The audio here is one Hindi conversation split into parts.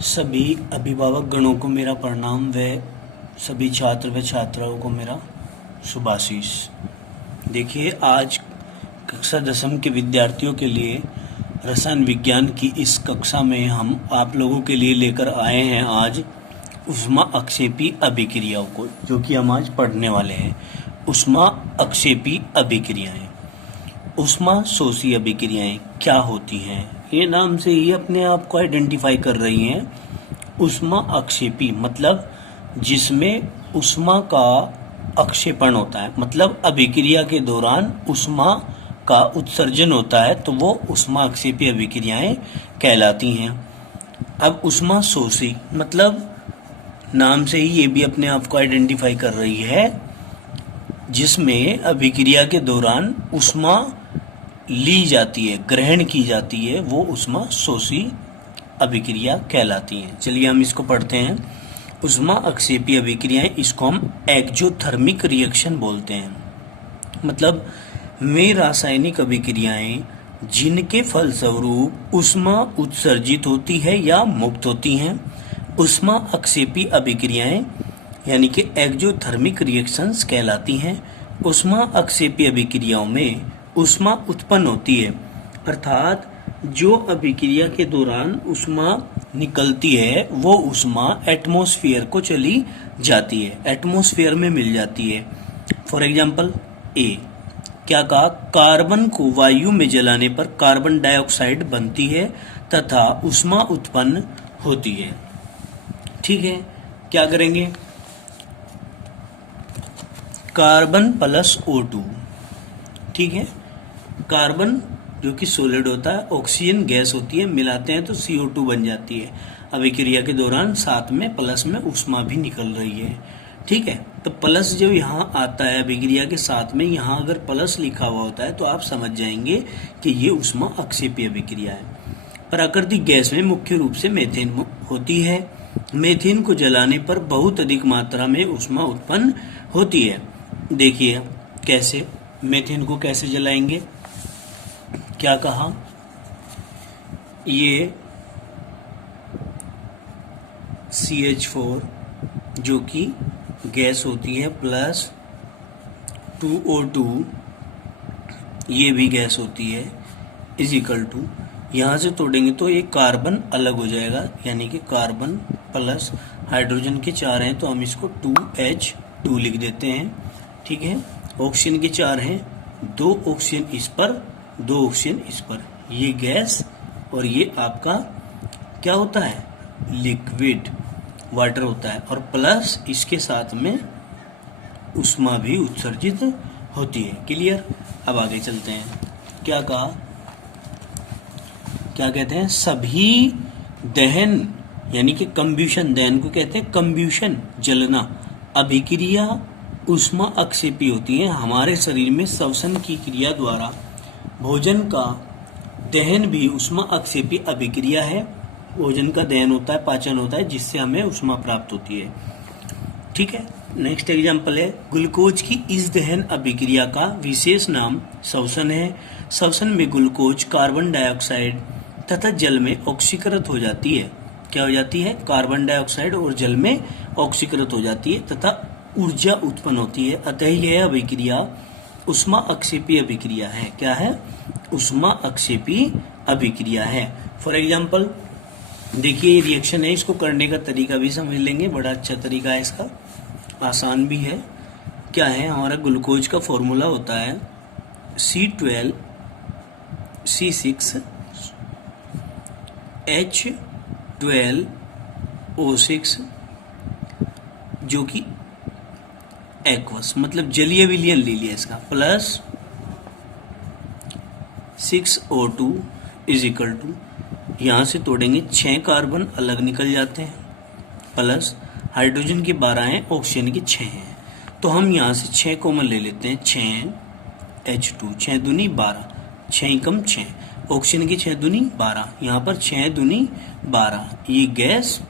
सभी अभिभावक गणों को मेरा प्रणाम व सभी छात्र व छात्राओं को मेरा शुभाशीष। देखिए, आज कक्षा 10वीं के विद्यार्थियों के लिए रसायन विज्ञान की इस कक्षा में हम आप लोगों के लिए लेकर आए हैं आज ऊष्मा अक्षेपी अभिक्रियाओं को, जो कि हम आज पढ़ने वाले हैं। ऊष्मा अक्षेपी अभिक्रियाएं, ऊष्मा शोषी अभिक्रियाएं क्या होती हैं, ये नाम से ही अपने आप को आइडेंटिफाई कर रही हैं। ऊष्मा अक्षेपी मतलब जिसमें ऊष्मा का अक्षेपण होता है, मतलब अभिक्रिया के दौरान ऊष्मा का उत्सर्जन होता है, तो वो ऊष्मा अक्षेपी अभिक्रियाएं कहलाती हैं। अब ऊष्मा शोषी मतलब नाम से ही ये भी अपने आप को आइडेंटिफाई कर रही है, जिसमें अभिक्रिया के दौरान ऊष्मा ली जाती है, ग्रहण की जाती है, वो ऊष्मा शोषी अभिक्रिया कहलाती है। चलिए हम इसको पढ़ते हैं। ऊष्मा अक्षेपी अभिक्रियाएं, इसको हम एक्जोथर्मिक रिएक्शन बोलते हैं। मतलब वे रासायनिक अभिक्रियाएं जिनके फलस्वरूप ऊष्मा उत्सर्जित होती है या मुक्त होती हैं, ऊष्मा अक्षेपी अभिक्रियाएं यानी कि एक्जोथर्मिक रिएक्शंस कहलाती हैं। ऊष्मा अक्षेपी अभिक्रियाओं में ऊष्मा उत्पन्न होती है, अर्थात जो अभिक्रिया के दौरान ऊष्मा निकलती है वो ऊष्मा एटमॉस्फेयर को चली जाती है, एटमॉस्फेयर में मिल जाती है। फॉर एग्जांपल ए क्या कहा, कार्बन को वायु में जलाने पर कार्बन डाइऑक्साइड बनती है तथा ऊष्मा उत्पन्न होती है। ठीक है, क्या करेंगे, कार्बन प्लस O2, ठीक है, कार्बन जो कि सॉलिड होता है, ऑक्सीजन गैस होती है, मिलाते हैं तो CO2 बन जाती है। अभिक्रिया के दौरान साथ में प्लस में ऊष्मा भी निकल रही है। ठीक है, तो प्लस जो यहाँ आता है अभिक्रिया के साथ में, यहाँ अगर प्लस लिखा हुआ होता है तो आप समझ जाएंगे कि ये ऊष्मा अक्षेपी अभिक्रिया है। प्राकृतिक गैस में मुख्य रूप से मीथेन होती है। मीथेन को जलाने पर बहुत अधिक मात्रा में ऊष्मा उत्पन्न होती है। देखिए कैसे, मीथेन को कैसे जलाएंगे, क्या कहा, ये CH4 जो कि गैस होती है प्लस 2O2 ये भी गैस होती है, इज इक्वल टू, यहाँ से तोड़ेंगे तो एक कार्बन अलग हो जाएगा, यानी कि कार्बन प्लस हाइड्रोजन के 4 हैं तो हम इसको 2H2 लिख देते हैं। ठीक है, ऑक्सीजन के 4 हैं, 2 ऑक्सीजन इस पर, 2 ऑक्सीजन इस पर, ये गैस और ये आपका क्या होता है, लिक्विड वाटर होता है, और प्लस इसके साथ में ऊष्मा भी उत्सर्जित होती है। क्लियर, अब आगे चलते हैं। क्या कहा, क्या कहते हैं, सभी दहन यानी कि कंब्यूशन, दहन को कहते हैं कंब्यूशन, जलना, अभिक्रिया ऊष्मा अक्षेपी होती है। हमारे शरीर में श्वसन की क्रिया द्वारा भोजन का दहन भी ऊष्मा अक्षेपी अभिक्रिया है। भोजन का दहन होता है, पाचन होता है, जिससे हमें ऊष्मा प्राप्त होती है। ठीक है, नेक्स्ट एग्जांपल है, ग्लूकोज की इस दहन अभिक्रिया का विशेष नाम श्वसन है। श्वसन में ग्लूकोज कार्बन डाइऑक्साइड तथा जल में ऑक्सीकृत हो जाती है। क्या हो जाती है, कार्बन डाइऑक्साइड और जल में ऑक्सीकृत हो जाती है तथा ऊर्जा उत्पन्न होती है। अतः यह अभिक्रिया ऊष्मा अक्षेपी अभिक्रिया है। क्या है, ऊष्मा अक्षेपी अभिक्रिया है। फॉर एग्जांपल देखिए, ये रिएक्शन है, इसको करने का तरीका भी समझ लेंगे, बड़ा अच्छा तरीका है इसका, आसान भी है। क्या है, हमारा ग्लूकोज का फॉर्मूला होता है C12H12O6, जो कि एक्वस मतलब जलीय विलयन ले लिया इसका, plus 6O2 is equal to, यहाँ से तोड़ेंगे 6 कार्बन अलग निकल जाते हैं, प्लस हाइड्रोजन के 12 हैं, ऑक्सीजन के 6 हैं, तो हम यहाँ से 6 कॉमन ले लेते हैं, 6H2, 6 दूनी 12, 6 कम 6, ऑक्सीजन की 6 दूनी 12, यहाँ पर 6 दूनी 12, ये गैस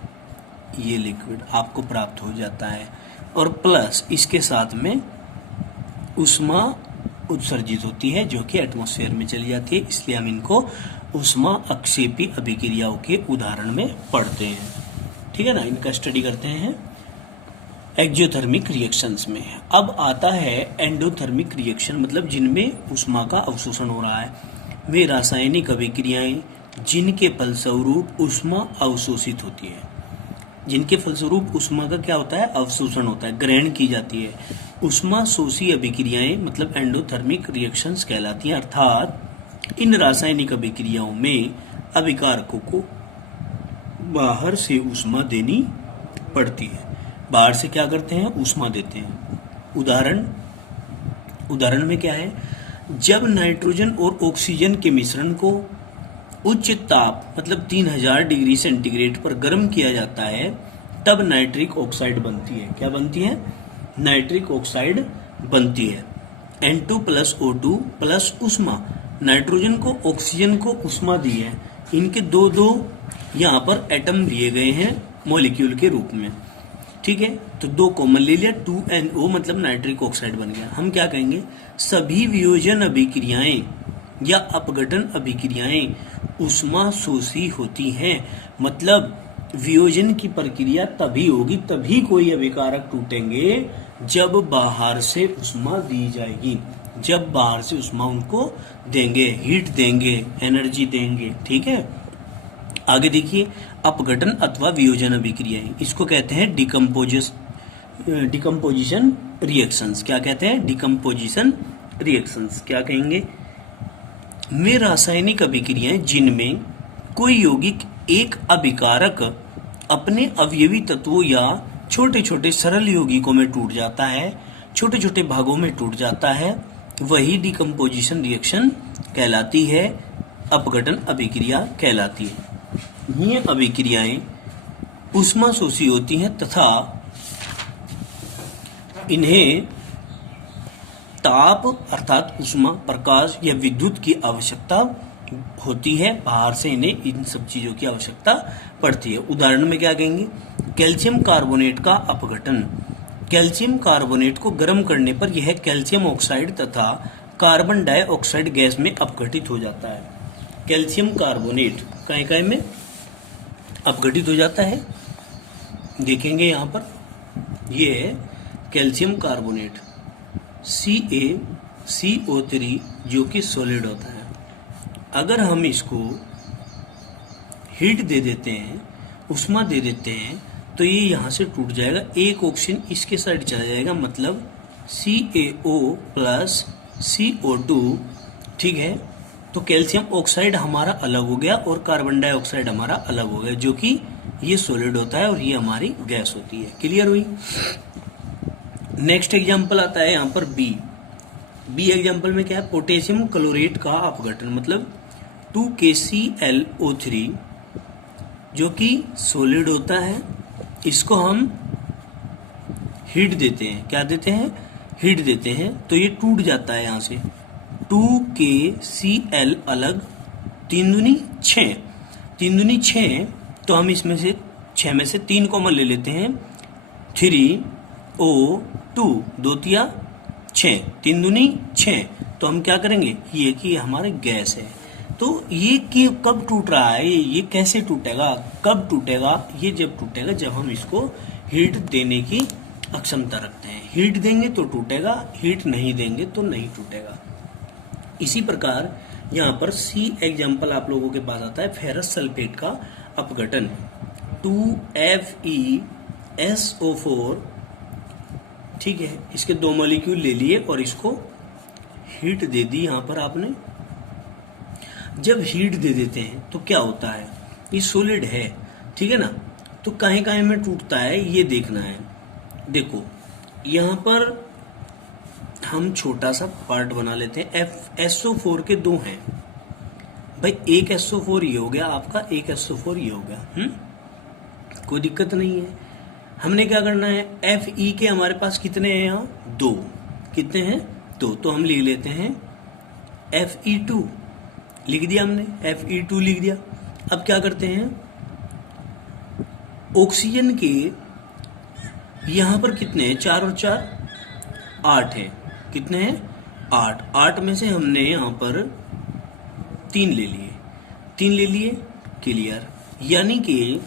ये लिक्विड आपको प्राप्त हो जाता है, और प्लस इसके साथ में ऊष्मा उत्सर्जित होती है जो कि एटमॉस्फेयर में चली जाती है, इसलिए हम इनको ऊष्मा अक्षेपी अभिक्रियाओं के उदाहरण में पढ़ते हैं। ठीक है ना, इनका स्टडी करते हैं एक्जियोथर्मिक रिएक्शंस में। अब आता है एंडोथर्मिक रिएक्शन, मतलब जिनमें ऊष्मा का अवशोषण हो रहा है। वे रासायनिक अभिक्रियाएं जिनके फलस्वरूप ऊष्मा अवशोषित होती है, जिनके फलस्वरूप ऊष्मा का क्या होता है, अवशोषण होता है, ग्रहण की जाती है, ऊष्मा शोषी अभिक्रियाएं मतलब एंडोथर्मिक रिएक्शंस कहलाती हैं। अर्थात इन रासायनिक अभिक्रियाओं में अभिकारकों को बाहर से ऊष्मा देनी पड़ती है। बाहर से क्या करते हैं, ऊष्मा देते हैं। उदाहरण में क्या है, जब नाइट्रोजन और ऑक्सीजन के मिश्रण को उच्च ताप मतलब 3000 डिग्री सेंटीग्रेड पर गर्म किया जाता है, तब नाइट्रिक ऑक्साइड बनती है। क्या बनती है, नाइट्रिक ऑक्साइड बनती है। N2+O2 प्लस ऊष्मा, नाइट्रोजन को ऑक्सीजन को ऊष्मा दी है, इनके दो यहाँ पर एटम लिए गए हैं मॉलिक्यूल के रूप में, ठीक है। तो 2 कॉमन ले लिया, 2NO मतलब नाइट्रिक ऑक्साइड बन गया। हम क्या कहेंगे, सभी वियोजन अभिक्रियाएं या अपघटन अभिक्रियाएं ऊष्मा शोषी होती हैं। मतलब वियोजन की प्रक्रिया तभी होगी, तभी कोई अभिकारक टूटेंगे जब बाहर से ऊष्मा दी जाएगी, जब बाहर से ऊष्मा उनको देंगे, हीट देंगे, एनर्जी देंगे, ठीक है। आगे देखिए, अपघटन अथवा वियोजन अभिक्रियाएं, इसको कहते हैं डिकम्पोजिशन रिएक्शंस। क्या कहते हैं, डिकम्पोजिशन रिएक्शंस। क्या कहेंगे, वे रासायनिक अभिक्रियाएं जिनमें कोई यौगिक एक अभिकारक अपने अवयवी तत्वों या छोटे छोटे सरल यौगिकों में टूट जाता है, छोटे छोटे भागों में टूट जाता है, वही डिकम्पोजिशन रिएक्शन कहलाती है, अपघटन अभिक्रिया कहलाती है। ये अभिक्रियाएं ऊष्मा शोषी होती हैं तथा इन्हें ताप अर्थात ऊष्मा, प्रकाश या विद्युत की आवश्यकता होती है। बाहर से इन्हें इन सब चीजों की आवश्यकता पड़ती है। उदाहरण में क्या कहेंगे, कैल्शियम कार्बोनेट का अपघटन। कैल्शियम कार्बोनेट को गर्म करने पर यह कैल्शियम ऑक्साइड तथा कार्बन डाइऑक्साइड गैस में अपघटित हो जाता है। कैल्शियम कार्बोनेट काय में अपघटित हो जाता है, देखेंगे यहाँ पर, ये है कैल्शियम कार्बोनेट CaCO3 जो कि सॉलिड होता है। अगर हम इसको हीट दे देते हैं, ऊष्मा दे देते हैं, तो ये यहाँ से टूट जाएगा, एक ऑक्सीजन इसके साइड चला जाएगा, मतलब CaO प्लस CO2, ठीक है। तो कैल्शियम ऑक्साइड हमारा अलग हो गया और कार्बन डाइऑक्साइड हमारा अलग हो गया, जो कि ये सॉलिड होता है और ये हमारी गैस होती है। क्लियर हुई। नेक्स्ट एग्जांपल आता है यहाँ पर बी एग्जांपल में क्या है, पोटेशियम क्लोरेट का अपघटन, मतलब 2KClO3 जो कि सॉलिड होता है, इसको हम हीट देते हैं। क्या देते हैं, हीट देते हैं, तो ये टूट जाता है यहाँ से, 2KCl अलग, 3 दूनी 6, 3 दूनी 6, तो हम इसमें से 6 में से 3 कॉमन ले लेते हैं, 3O2, 2 तिया 6, 3 दूनी 6, तो हम क्या करेंगे, ये कि हमारे गैस है। तो ये कि कब टूट रहा है, ये कैसे टूटेगा, कब टूटेगा, ये जब टूटेगा जब हम इसको हीट देने की अक्षमता रखते हैं। हीट देंगे तो टूटेगा, हीट नहीं देंगे तो नहीं टूटेगा। इसी प्रकार यहाँ पर सी एग्जाम्पल आप लोगों के पास आता है, फेरस सल्फेट का अपघटन, 2FeSO4, ठीक है। इसके 2 मॉलिक्यूल ले लिए और इसको हीट दे दी यहाँ पर आपने। जब हीट दे देते हैं तो क्या होता है, ये सॉलिड है, ठीक है ना, तो काहे काहे में टूटता है ये देखना है। देखो यहाँ पर हम छोटा सा पार्ट बना लेते हैं, SO4 के 2 हैं भाई, एक SO4 ये हो गया आपका, एक SO4 ये हो गया, कोई दिक्कत नहीं है। हमने क्या करना है, Fe के हमारे पास कितने हैं यहाँ, 2, कितने हैं 2, तो हम लिख लेते हैं Fe2, लिख दिया हमने, Fe2 लिख दिया। अब क्या करते हैं, ऑक्सीजन के यहाँ पर कितने हैं, 4 और 4 8 है, कितने हैं 8, 8 में से हमने यहाँ पर 3 ले लिए, 3 ले लिए, क्लियर। यानी कि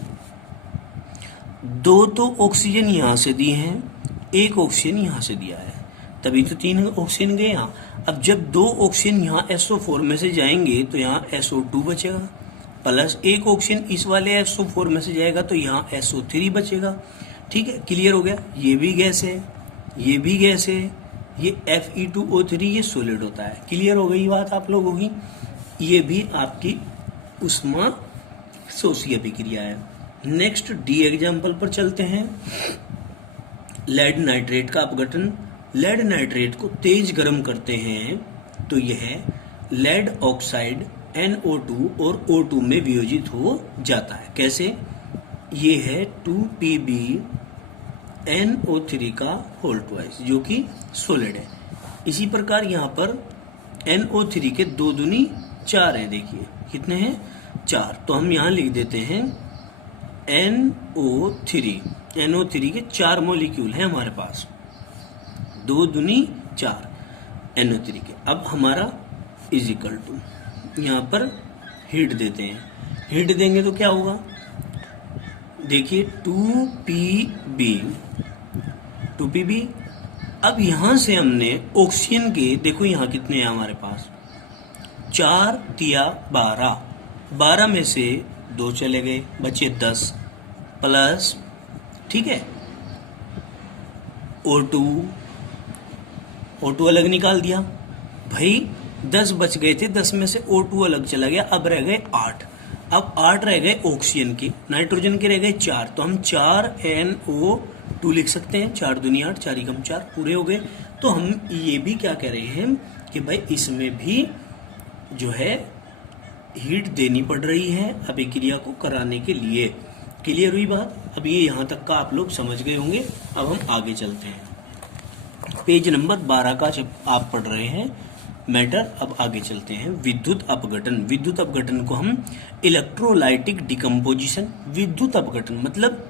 दो तो ऑक्सीजन यहाँ से दिए हैं, एक ऑक्सीजन यहाँ से दिया है, तभी तो 3 ऑक्सीजन गए यहाँ। अब जब 2 ऑक्सीजन यहाँ SO4 में से जाएंगे तो यहाँ SO2 बचेगा, प्लस एक ऑक्सीजन इस वाले SO4 में से जाएगा तो यहाँ SO3 बचेगा। ठीक है, क्लियर हो गया। ये भी गैस है, ये भी गैस है, ये Fe2O3 ये सॉलिड होता है। क्लियर हो गई बात आप लोगों की। ये भी आपकी उष्मा शोषी अभिक्रिया है। नेक्स्ट डी एग्जाम्पल पर चलते हैं। लेड नाइट्रेट का अपघटन। लेड नाइट्रेट को तेज गर्म करते हैं तो यह लेड ऑक्साइड NO2 और O2 में वियोजित हो जाता है। कैसे? ये है 2PbNO3 का होल ट्वाइस जो कि सॉलिड है। इसी प्रकार यहाँ पर NO3 के 2 दूनी 4 हैं। देखिए कितने हैं? 4। तो हम यहाँ लिख देते हैं NO3 के 4 मॉलिक्यूल हैं हमारे पास, 2 दूनी 4 NO3 के। अब हमारा इज इक्वल टू यहाँ पर हीट देते हैं। हीट देंगे तो क्या होगा? देखिए 2Pb। अब यहां से हमने ऑक्सीजन के, देखो यहाँ कितने हैं हमारे पास, 4 तिया 12 में से 2 चले गए, बचे 10 प्लस, ठीक है, O2 अलग निकाल दिया भाई, 10 बच गए थे, 10 में से O2 अलग चला गया, अब रह गए 8। अब 8 रह गए ऑक्सीजन के, नाइट्रोजन के रह गए 4, तो हम 4NO2 लिख सकते हैं। 4 दूनी 8, 4 एकम 4 पूरे हो गए। तो हम ये भी क्या कह रहे हैं कि भाई इसमें भी जो है हीट देनी पड़ रही है अभिक्रिया को कराने के लिए। क्लियर हुई बात? अब ये यहाँ तक का आप लोग समझ गए होंगे। अब हम आगे चलते हैं। पेज नंबर 12 का जब आप पढ़ रहे हैं मैटर, अब आगे चलते हैं। विद्युत अपघटन। विद्युत अपघटन को हम इलेक्ट्रोलाइटिक डिकम्पोजिशन, विद्युत अपघटन मतलब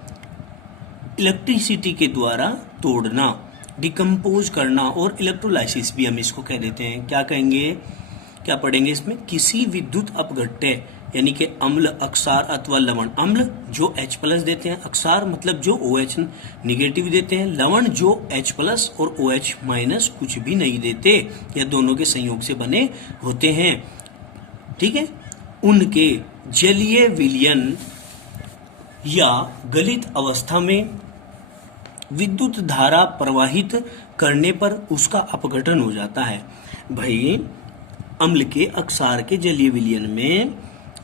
इलेक्ट्रिसिटी के द्वारा तोड़ना, डिकम्पोज करना, और इलेक्ट्रोलाइसिस भी हम इसको कह देते हैं। क्या कहेंगे, क्या पढ़ेंगे इसमें? किसी विद्युत अपघट्य यानी कि अम्ल, अक्षार अथवा लवण। अम्ल जो H+ देते हैं, अक्षार मतलब जो OH निगेटिव देते हैं, लवण जो H+ और OH- कुछ भी नहीं देते या दोनों के संयोग से बने होते हैं, ठीक है, उनके जलीय विलयन या गलित अवस्था में विद्युत धारा प्रवाहित करने पर उसका अपघटन हो जाता है। भाई अम्ल के अक्षार के जलीय विलयन में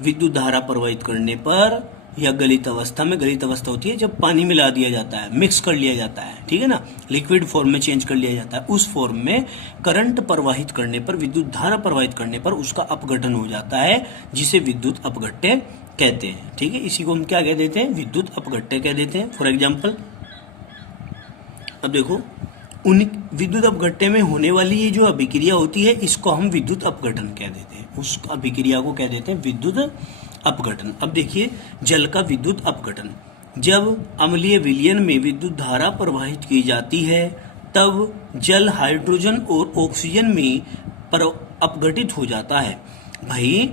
विद्युत धारा प्रवाहित करने पर या गलित अवस्था में, गलित अवस्था होती है जब पानी मिला दिया जाता है, मिक्स कर लिया जाता है, ठीक है ना, लिक्विड फॉर्म में चेंज कर लिया जाता है, उस फॉर्म में करंट प्रवाहित करने पर, विद्युत धारा प्रवाहित करने पर उसका अपघटन हो जाता है, जिसे विद्युत अपघट्य कहते हैं। ठीक है, इसी को हम क्या कह देते हैं? विद्युत अपघट्य कह देते हैं। फॉर एग्जाम्पल अब देखो, उन विद्युत अपघट्य में होने वाली ये जो अभिक्रिया होती है इसको हम विद्युत अपघटन कह देते हैं। उस अभिक्रिया को कह देते हैं विद्युत अपघटन। अब देखिए जल का विद्युत अपघटन। जब अम्लीय विलयन में विद्युत धारा प्रवाहित की जाती है तब जल हाइड्रोजन और ऑक्सीजन में अपघटित हो जाता है। भाई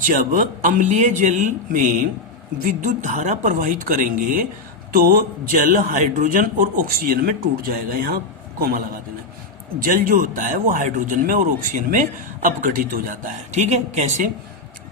जब अम्लीय जल में विद्युत धारा प्रवाहित करेंगे तो जल हाइड्रोजन और ऑक्सीजन में टूट जाएगा। यहाँ कोमा लगा देना। जल जो होता है वो हाइड्रोजन में और ऑक्सीजन में अपघटित हो जाता है। ठीक है, कैसे?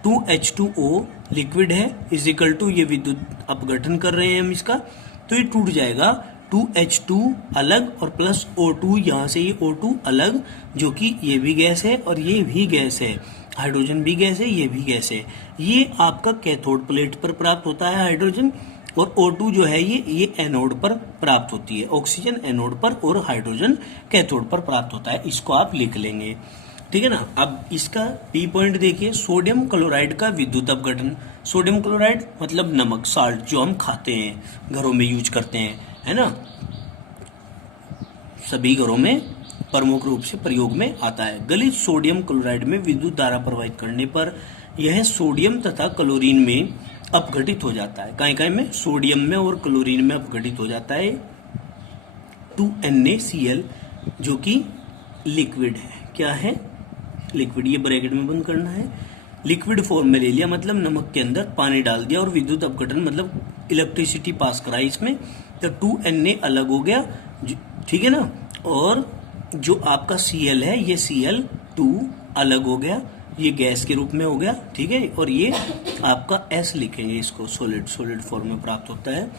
2H2O लिक्विड है इज इक्वल टू, ये विद्युत अपघटन कर रहे हैं हम इसका, तो ये टूट जाएगा। 2H2 अलग और प्लस O2, यहाँ से ये O2 अलग, जो कि ये भी गैस है और ये भी गैस है, हाइड्रोजन भी गैस है, ये भी गैस है। ये आपका कैथोड प्लेट पर प्राप्त होता है हाइड्रोजन, और O2 जो है ये एनोड पर प्राप्त होती है। ऑक्सीजन एनोड पर और हाइड्रोजन कैथोड पर प्राप्त होता है। इसको आप लिख लेंगे, ठीक है ना। अब इसका P पॉइंट देखिए, सोडियम क्लोराइड का विद्युत अपघटन। सोडियम क्लोराइड मतलब नमक, साल्ट, जो हम खाते हैं, घरों में यूज करते हैं, है ना, सभी घरों में प्रमुख रूप से प्रयोग में आता है। गलित सोडियम क्लोराइड में विद्युत धारा प्रवाहित करने पर यह सोडियम तथा क्लोरीन में अपघटित हो जाता है। कहीं में सोडियम में और क्लोरीन में अपघटित हो जाता है 2NaCl, जो कि लिक्विड है। क्या है? लिक्विड। ये ब्रैकेट में बंद करना है। लिक्विड फॉर्म में ले लिया मतलब नमक के अंदर पानी डाल दिया, और विद्युत अपघटन मतलब इलेक्ट्रिसिटी पास कराई इसमें, तो 2Na अलग हो गया, ठीक है ना। और जो आपका Cl है ये Cl2 अलग हो गया, ये गैस के रूप में हो गया, ठीक है। और ये आपका S लिखेंगे इसको, सॉलिड फॉर्म में प्राप्त होता है।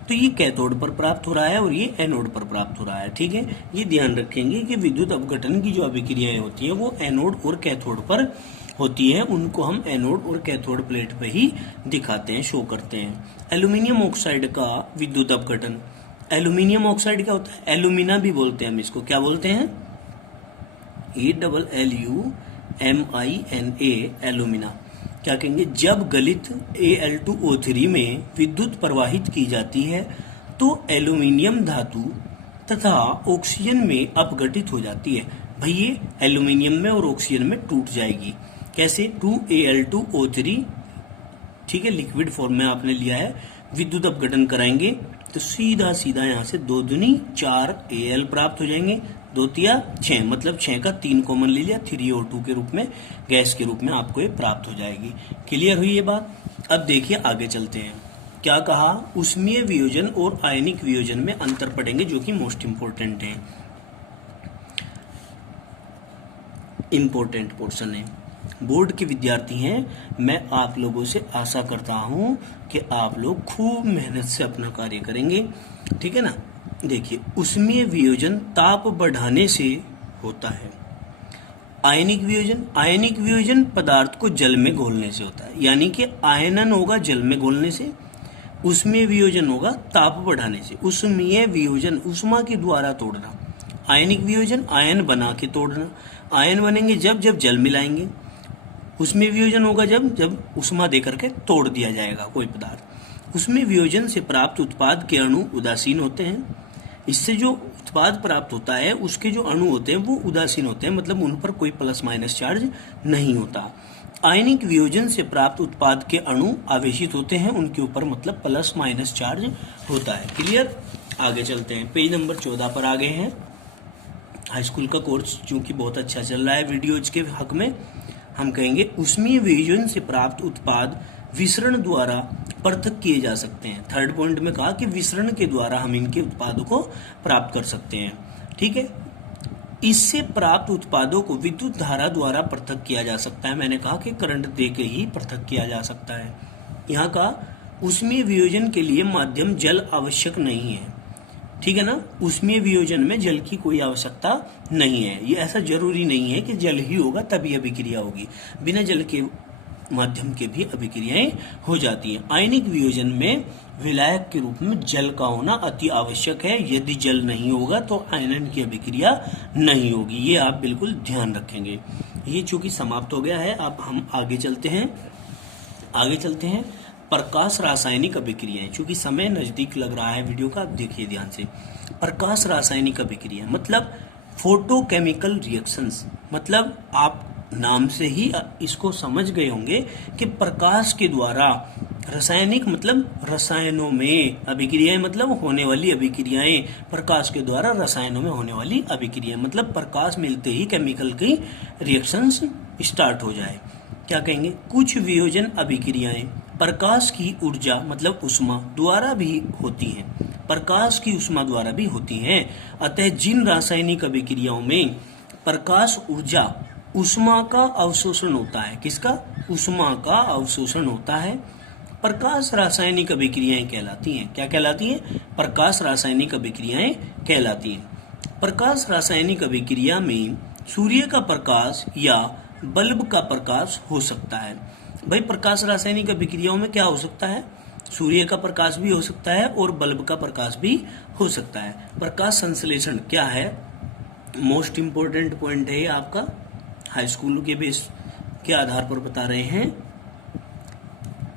तो ये कैथोड पर प्राप्त हो रहा है और ये एनोड पर प्राप्त हो रहा है, ठीक है। ये ध्यान रखेंगे कि विद्युत अपघटन की जो अभिक्रियाएं होती हैं वो एनोड और कैथोड पर होती है, उनको हम एनोड और कैथोड प्लेट पे ही दिखाते हैं, शो करते हैं। एल्यूमिनियम ऑक्साइड का विद्युत अपघटन, एल्यूमिनियम ऑक्साइड क्या होता है, एल्यूमिना भी बोलते हैं हम इसको, क्या बोलते हैं, ALLUMINA, एल्यूमिना। क्या कहेंगे, जब गलित Al2O3 में विद्युत प्रवाहित की जाती है तो एल्यूमिनियम धातु तथा ऑक्सीजन में अपघटित हो जाती है। भाई ये एल्यूमिनियम में और ऑक्सीजन में टूट जाएगी, कैसे, 2Al2O3, ठीक है, लिक्विड फॉर्म में आपने लिया है, विद्युत अपघटन कराएंगे तो सीधा सीधा यहाँ से 2 दूनी 4 Al प्राप्त हो जाएंगे, 2 तिया 6, मतलब 6 का 3 कॉमन ले लिया, 3O2 के रूप में, गैस के रूप में आपको ये प्राप्त हो जाएगी। क्लियर हुई ये बात। अब देखिए आगे चलते हैं, क्या कहा, ऊष्मीय वियोजन और आयनिक वियोजन में अंतर पढ़ेंगे जो कि मोस्ट इंपोर्टेंट है, इंपोर्टेंट पोर्शन है। बोर्ड के विद्यार्थी हैं, मैं आप लोगों से आशा करता हूं कि आप लोग खूब मेहनत से अपना कार्य करेंगे, ठीक है ना। देखिए, ऊष्मीय वियोजन ताप बढ़ाने से होता है। आयनिक वियोजन, आयनिक वियोजन पदार्थ को जल में घोलने से होता है, यानी कि आयनन होगा जल में घोलने से, ऊष्मीय वियोजन होगा ताप बढ़ाने से। ऊष्मीय वियोजन ऊष्मा के द्वारा तोड़ना, आयनिक वियोजन आयन बना के तोड़ना, आयन बनेंगे जब जब जल मिलाएंगे, ऊष्मीय वियोजन होगा जब जब ऊष्मा देकर के तोड़ दिया जाएगा कोई पदार्थ। ऊष्मीय वियोजन से प्राप्त उत्पाद के अणु उदासीन होते हैं, इससे जो उत्पाद प्राप्त होता है उसके जो अणु होते हैं वो उदासीन होते हैं, मतलब उन पर कोई प्लस माइनस चार्ज नहीं होता। आयनिक वियोजन से प्राप्त उत्पाद के अणु आवेशित होते हैं, उनके ऊपर मतलब प्लस माइनस चार्ज होता है। क्लियर, आगे चलते हैं, पेज नंबर 14 पर आ गए हैं। हाई स्कूल का कोर्स चूंकि बहुत अच्छा चल रहा है वीडियोज के हक में, हम कहेंगे ऊष्मीय वियोजन से प्राप्त उत्पाद विसरण द्वारा पृथक किए जा सकते हैं। थर्ड पॉइंट में कहा कि विसरण के द्वारा हम इनके उत्पादों को प्राप्त कर सकते हैं, ठीक है। इससे प्राप्त उत्पादों को विद्युत धारा द्वारा पृथक किया जा सकता है, मैंने कहा कि करंट दे के ही पृथक किया जा सकता है। यहाँ का ऊष्मीय वियोजन के लिए माध्यम जल आवश्यक नहीं है, ठीक है ना। ऊष्मीय वियोजन में जल की कोई आवश्यकता नहीं है, ये ऐसा जरूरी नहीं है कि जल ही होगा तभी अभिक्रिया होगी, बिना जल के माध्यम के भी अभिक्रियाएं हो जाती हैं। आयनिक वियोजन में विलायक के रूप में जल का होना अति आवश्यक है, यदि जल नहीं होगा तो आयनन की अभिक्रिया नहीं होगी, ये आप बिल्कुल ध्यान रखेंगे। ये चूंकि समाप्त हो गया है, अब हम आगे चलते हैं प्रकाश रासायनिक अभिक्रियाएं। चूंकि समय नजदीक लग रहा है वीडियो का, देखिए ध्यान से। प्रकाश रासायनिक अभिक्रिया मतलब फोटोकेमिकल रिएक्शंस, मतलब आप नाम से ही इसको समझ गए होंगे कि प्रकाश के द्वारा रासायनिक मतलब रसायनों में अभिक्रियाएं, मतलब होने वाली अभिक्रियाएं, प्रकाश के द्वारा रसायनों में होने वाली अभिक्रियाएं, मतलब प्रकाश मिलते ही केमिकल की रिएक्शंस स्टार्ट हो जाए। क्या कहेंगे, कुछ वियोजन अभिक्रियाएं प्रकाश की ऊर्जा मतलब ऊष्मा द्वारा भी होती हैं, प्रकाश की ऊष्मा द्वारा भी होती हैं। अतः जिन रासायनिक अभिक्रियाओं में प्रकाश ऊर्जा ऊष्मा का अवशोषण होता है, किसका, ऊष्मा का अवशोषण होता है, प्रकाश रासायनिक अभिक्रियाएं कहलाती हैं। क्या कहलाती हैं, प्रकाश रासायनिक अभिक्रियाएं कहलाती हैं। प्रकाश रासायनिक अभिक्रिया में सूर्य का प्रकाश या बल्ब का प्रकाश हो सकता है। भाई प्रकाश रासायनिक अभिक्रियाओं में क्या हो सकता है, सूर्य का प्रकाश भी हो सकता है और बल्ब का प्रकाश भी हो सकता है। प्रकाश संश्लेषण क्या है, मोस्ट इंपोर्टेंट पॉइंट है ये आपका, हाई स्कूल के बेस के आधार पर बता रहे हैं।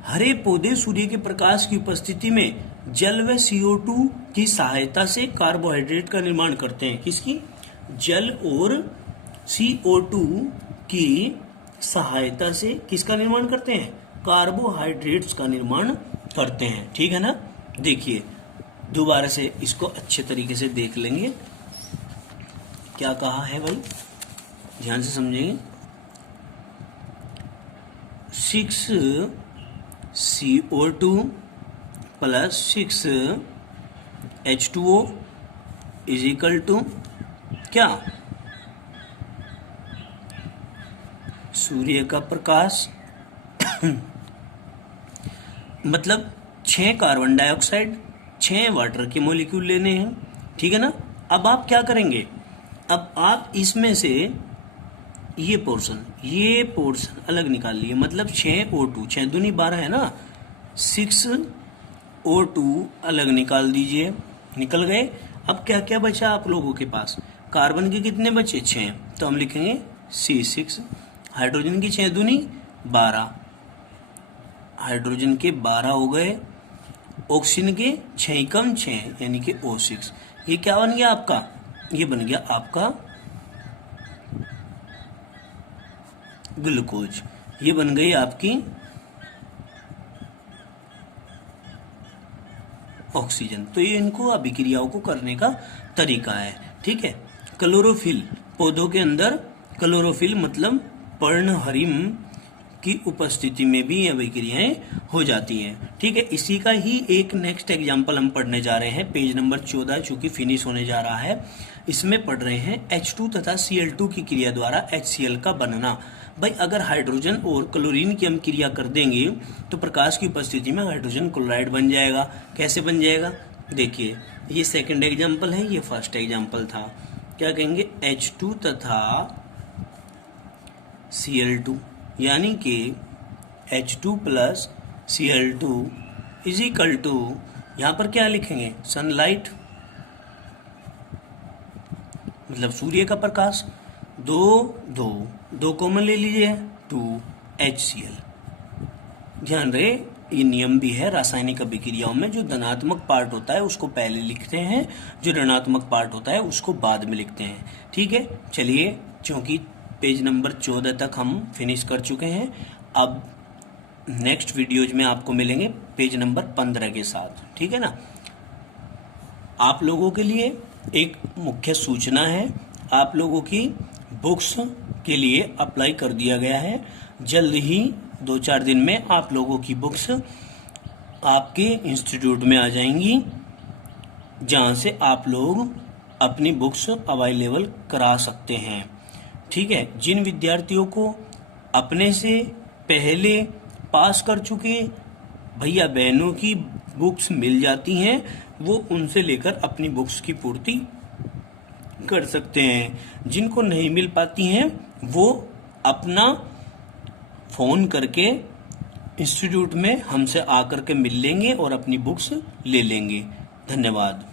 हरे पौधे सूर्य के प्रकाश की उपस्थिति में जल व CO2 की सहायता से कार्बोहाइड्रेट का निर्माण करते हैं। किसकी, जल और CO2 की सहायता से किसका निर्माण करते हैं, कार्बोहाइड्रेट्स का निर्माण करते हैं, ठीक है ना। देखिए दोबारा से इसको अच्छे तरीके से देख लेंगे, क्या कहा है भाई, ध्यान से समझेंगे। 6CO2 plus 6H2O is equal to क्या, सूर्य का प्रकाश मतलब 6 कार्बन डाइऑक्साइड 6 वाटर के मॉलिक्यूल लेने हैं, ठीक है ना। अब आप क्या करेंगे, अब आप इसमें से ये पोर्शन अलग निकाल लिए, मतलब 6O2, 6 दूनी 12 है ना, 6O2 अलग निकाल दीजिए, निकल गए। अब क्या क्या बचा आप लोगों के पास, कार्बन के कितने बचे 6, तो हम लिखेंगे C6, हाइड्रोजन की 6 दूनी 12, हाइड्रोजन के 12 हो गए, ऑक्सीजन के 6 कम 6 यानी कि O6। ये क्या बन गया आपका, ये बन गया आपका ग्लूकोज, ये बन गई आपकी ऑक्सीजन। तो ये इनको अभिक्रियाओं को करने का तरीका है, ठीक है। क्लोरोफिल, पौधों के अंदर क्लोरोफिल मतलब पर्णहरिम की उपस्थिति में भी अभिक्रियाएं हो जाती हैं, ठीक है। इसी का ही एक नेक्स्ट एग्जांपल हम पढ़ने जा रहे हैं, पेज नंबर 14 चूंकि फिनिश होने जा रहा है। इसमें पढ़ रहे हैं H2 तथा Cl2 की क्रिया द्वारा HCl का बनना। भाई अगर हाइड्रोजन और क्लोरीन की हम क्रिया कर देंगे तो प्रकाश की उपस्थिति में हाइड्रोजन क्लोराइड बन जाएगा। कैसे बन जाएगा, देखिए ये सेकंड एग्जांपल है, ये फर्स्ट एग्जांपल था। क्या कहेंगे, H2 तथा Cl2 यानी कि H2 plus Cl2 is equal to, यहाँ पर क्या लिखेंगे, सनलाइट मतलब सूर्य का प्रकाश, दो कॉमन ले लीजिए, 2HCl। ध्यान रहे ये नियम भी है रासायनिक अभिक्रियाओं में, जो धनात्मक पार्ट होता है उसको पहले लिखते हैं, जो ऋणात्मक पार्ट होता है उसको बाद में लिखते हैं, ठीक है। चलिए क्योंकि पेज नंबर 14 तक हम फिनिश कर चुके हैं, अब नेक्स्ट वीडियोज में आपको मिलेंगे पेज नंबर 15 के साथ, ठीक है ना। आप लोगों के लिए एक मुख्य सूचना है, आप लोगों की बुक्स के लिए अप्लाई कर दिया गया है, जल्द ही 2-4 दिन में आप लोगों की बुक्स आपके इंस्टीट्यूट में आ जाएंगी, जहां से आप लोग अपनी बुक्स अवेलेबल करा सकते हैं, ठीक है। जिन विद्यार्थियों को अपने से पहले पास कर चुके भैया बहनों की बुक्स मिल जाती हैं, वो उनसे लेकर अपनी बुक्स की पूर्ति कर सकते हैं। जिनको नहीं मिल पाती हैं वो अपना फोन करके इंस्टीट्यूट में हमसे आकर के मिल लेंगे और अपनी बुक्स ले लेंगे। धन्यवाद।